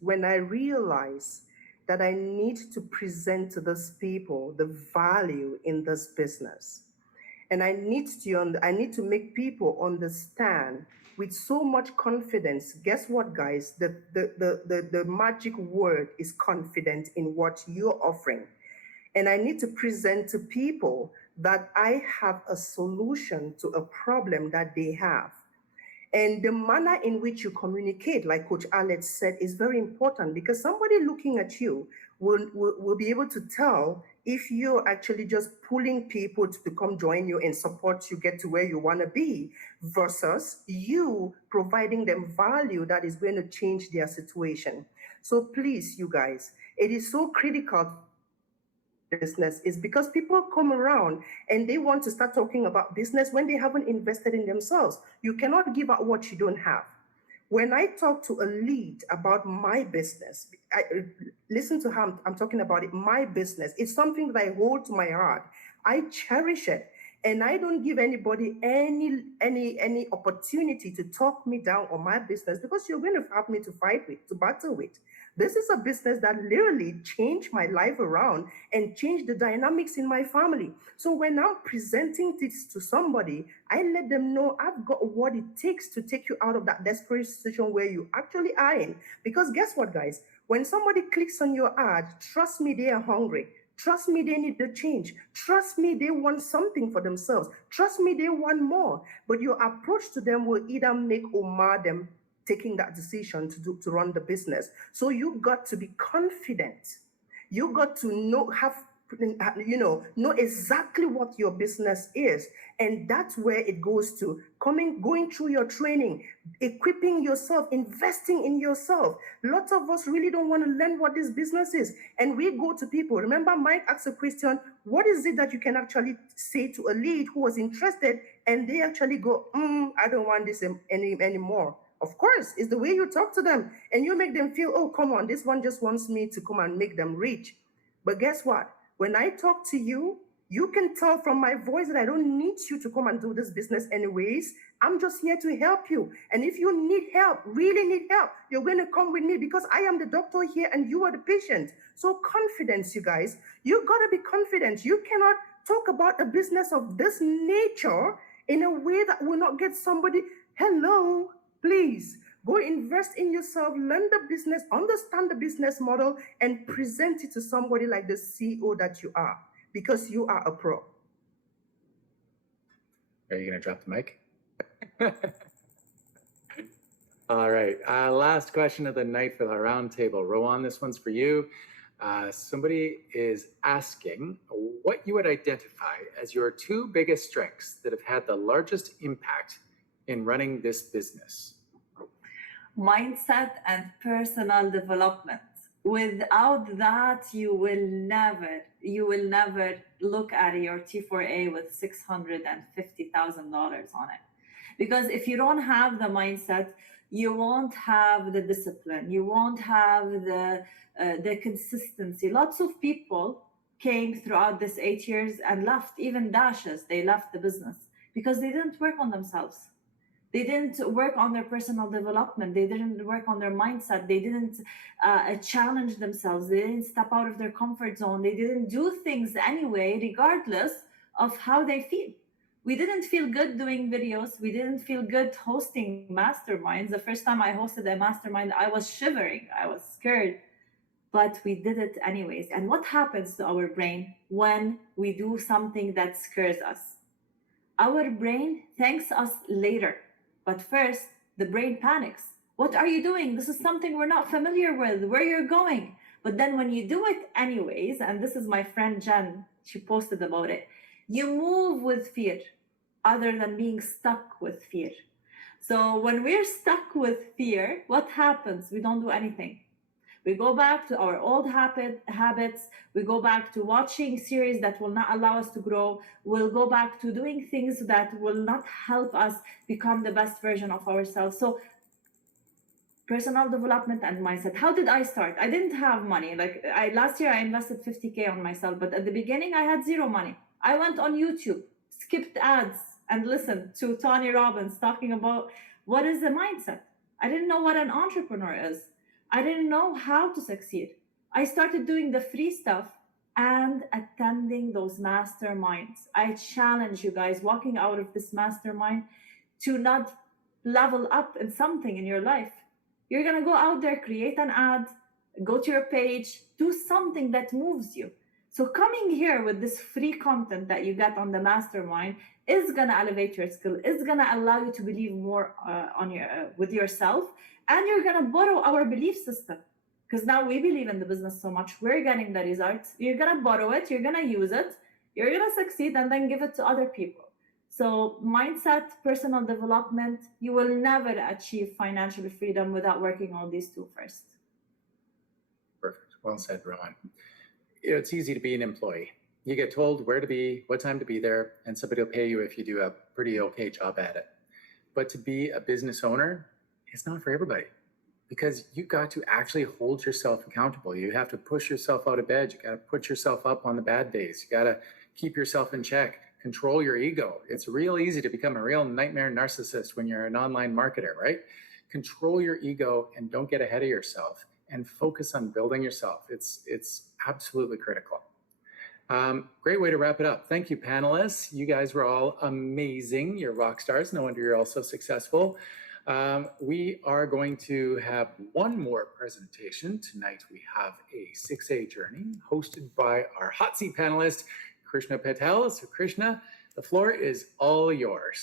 when I realized that I need to present to these people the value in this business. And I need to make people understand with so much confidence. Guess what, guys? The magic word is confident in what you're offering. And I need to present to people that I have a solution to a problem that they have. And the manner in which you communicate, like Coach Alex said, is very important because somebody looking at you will be able to tell if you're actually just pulling people to come join you and support you get to where you want to be versus you providing them value that is going to change their situation. So please, you guys, it is so critical to understand this business is because people come around and they want to start talking about business when they haven't invested in themselves. You cannot give out what you don't have. When I talk to a lead about my business, listen to how I'm talking about it. My business, it's something that I hold to my heart. I cherish it, and I don't give anybody any opportunity to talk me down on my business because you're going to have me to fight with, to battle with. This is a business that literally changed my life around and changed the dynamics in my family. So when I'm presenting this to somebody, I let them know I've got what it takes to take you out of that desperate situation where you actually are in. Because guess what, guys? When somebody clicks on your ad, trust me, they are hungry. Trust me, they need the change. Trust me, they want something for themselves. Trust me, they want more. But your approach to them will either make or mar them taking that decision to run the business. So you got to be confident. You got to know exactly what your business is, and that's where it goes to going through your training, equipping yourself, investing in yourself. Lots of us really don't want to learn what this business is, and we go to people. Remember, Mike asked a question: what is it that you can actually say to a lead who was interested, and they actually go, I don't want this anymore. Of course, it's the way you talk to them and you make them feel, oh, come on, this one just wants me to come and make them rich. But guess what? When I talk to you, you can tell from my voice that I don't need you to come and do this business anyways. I'm just here to help you. And if you need help, really need help, you're going to come with me because I am the doctor here and you are the patient. So confidence, you guys. You got to be confident. You cannot talk about a business of this nature in a way that will not get somebody, hello, please. Go invest in yourself, learn the business, understand the business model, and present it to somebody like the CEO that you are, because you are a pro. Are you going to drop the mic? All right. Last question of the night for the roundtable. Rowan, this one's for you. Somebody is asking what you would identify as your two biggest strengths that have had the largest impact in running this business. Mindset and personal development. Without that, you will never look at your T4A with $650,000 on it. Because if you don't have the mindset, you won't have the discipline, you won't have the consistency. Lots of people came throughout this 8 years and left, even dashes, they left the business because they didn't work on themselves. They didn't work on their personal development. They didn't work on their mindset. They didn't challenge themselves. They didn't step out of their comfort zone. They didn't do things anyway, regardless of how they feel. We didn't feel good doing videos. We didn't feel good hosting masterminds. The first time I hosted a mastermind, I was shivering. I was scared. But we did it anyways. And what happens to our brain when we do something that scares us? Our brain thanks us later. But first, the brain panics. What are you doing? This is something we're not familiar with. Where you're going? But then when you do it anyways, and this is my friend Jen, she posted about it, you move with fear other than being stuck with fear. So when we're stuck with fear, what happens? We don't do anything. We go back to our old habits. We go back to watching series that will not allow us to grow. We'll go back to doing things that will not help us become the best version of ourselves. So personal development and mindset. How did I start? I didn't have money. Last year I invested 50K on myself, but at the beginning I had zero money. I went on YouTube, skipped ads, and listened to Tony Robbins talking about what is a mindset. I didn't know what an entrepreneur is. I didn't know how to succeed. I started doing the free stuff and attending those masterminds. I challenge you guys walking out of this mastermind to not level up in something in your life. You're going to go out there, create an ad, go to your page, do something that moves you. So coming here with this free content that you get on the mastermind is going to elevate your skill, is going to allow you to believe more with yourself, and you're going to borrow our belief system. Because now we believe in the business so much, we're getting the results. You're going to borrow it, you're going to use it, you're going to succeed, and then give it to other people. So mindset, personal development, you will never achieve financial freedom without working on these two first. Perfect. Well said, Rowan. It's easy to be an employee. You get told where to be, what time to be there, and somebody will pay you if you do a pretty okay job at it. But to be a business owner, it's not for everybody, because you've got to actually hold yourself accountable. You have to push yourself out of bed. You got to put yourself up on the bad days. You got to keep yourself in check, control your ego. It's real easy to become a real nightmare narcissist when you're an online marketer, right? Control your ego and don't get ahead of yourself, and focus on building yourself. It's absolutely critical. Great way to wrap it up. Thank you, panelists. You guys were all amazing. You're rock stars. No wonder you're all so successful. We are going to have one more presentation. Tonight we have a 6A journey hosted by our hot seat panelist, Krishna Patel. So Krishna, the floor is all yours.